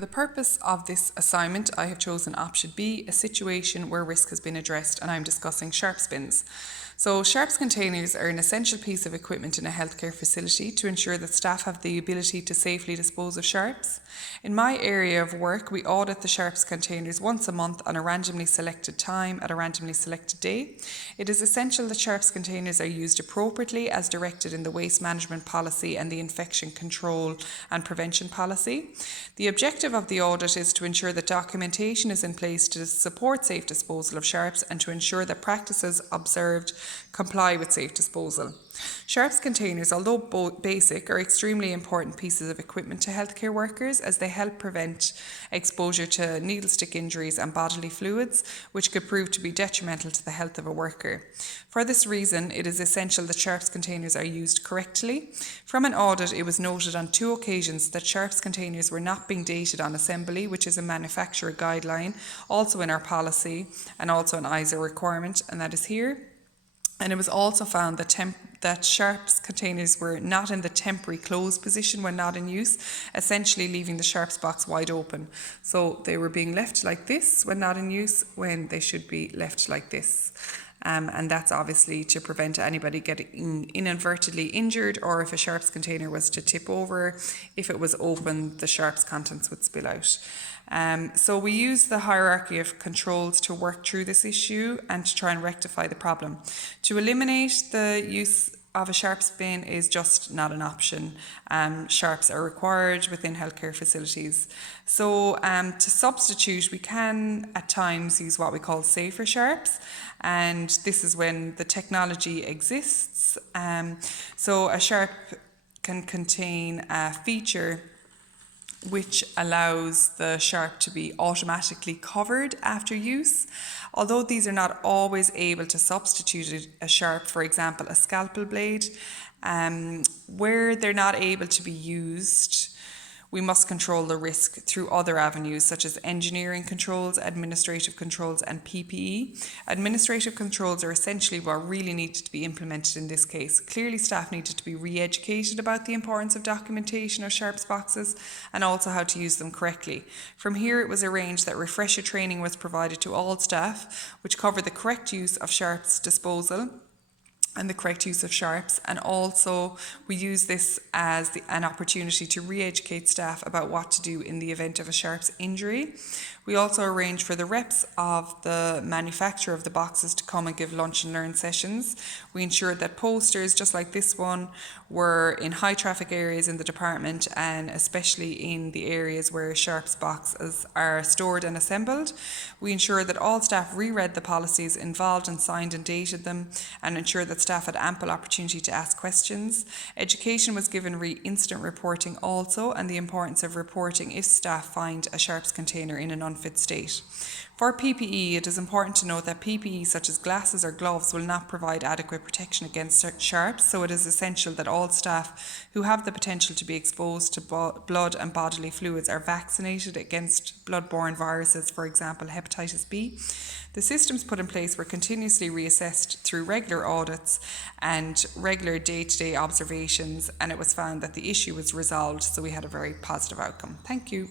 For the purpose of this assignment, I have chosen option B, a situation where risk has been addressed, and I'm discussing sharps bins. So sharps containers are an essential piece of equipment in a healthcare facility to ensure that staff have the ability to safely dispose of sharps. In my area of work, we audit the sharps containers once a month on a randomly selected time at a randomly selected day. It is essential that sharps containers are used appropriately as directed in the waste management policy and the infection control and prevention policy. The objective of the audit is to ensure that documentation is in place to support safe disposal of sharps and to ensure that practices observed comply with safe disposal. Sharps containers, although basic, are extremely important pieces of equipment to healthcare workers as they help prevent exposure to needle stick injuries and bodily fluids, which could prove to be detrimental to the health of a worker. For this reason, it is essential that sharps containers are used correctly. From an audit, it was noted on 2 occasions that sharps containers were not being dated on assembly, which is a manufacturer guideline, also in our policy and also an ISO requirement, and that is here. And it was also found that sharps containers were not in the temporary closed position when not in use, essentially leaving the sharps box wide open. So they were being left like this when not in use, when they should be left like this. And that's obviously to prevent anybody getting inadvertently injured, or if a sharps container was to tip over, if it was open, the sharps contents would spill out. So we use the hierarchy of controls to work through this issue and to try and rectify the problem. To eliminate the use of a sharps bin is just not an option. Sharps are required within healthcare facilities. So to substitute, we can at times use what we call safer sharps, and this is when the technology exists. So a sharp can contain a feature which allows the sharp to be automatically covered after use. Although these are not always able to substitute a sharp, for example, a scalpel blade, where they're not able to be used, we must control the risk through other avenues such as engineering controls, administrative controls and PPE. Administrative controls are essentially what really needed to be implemented in this case. Clearly staff needed to be re-educated about the importance of documentation of sharps boxes and also how to use them correctly. From here it was arranged that refresher training was provided to all staff, which covered the correct use of sharps disposal and the correct use of sharps, and also we use this as an opportunity to re-educate staff about what to do in the event of a sharps injury. We also arranged for the reps of the manufacturer of the boxes to come and give lunch and learn sessions. We ensured that posters, just like this one, were in high traffic areas in the department, and especially in the areas where sharps boxes are stored and assembled. We ensured that all staff reread the policies involved and signed and dated them, and ensured that staff had ample opportunity to ask questions. Education was given instant reporting also, and the importance of reporting if staff find a sharps container in an unfit state. For PPE, it is important to note that PPE such as glasses or gloves will not provide adequate protection against sharps, so it is essential that all staff who have the potential to be exposed to blood and bodily fluids are vaccinated against blood-borne viruses, for example hepatitis B. The systems put in place were continuously reassessed through regular audits and regular day-to-day observations, and it was found that the issue was resolved, so we had a very positive outcome. Thank you.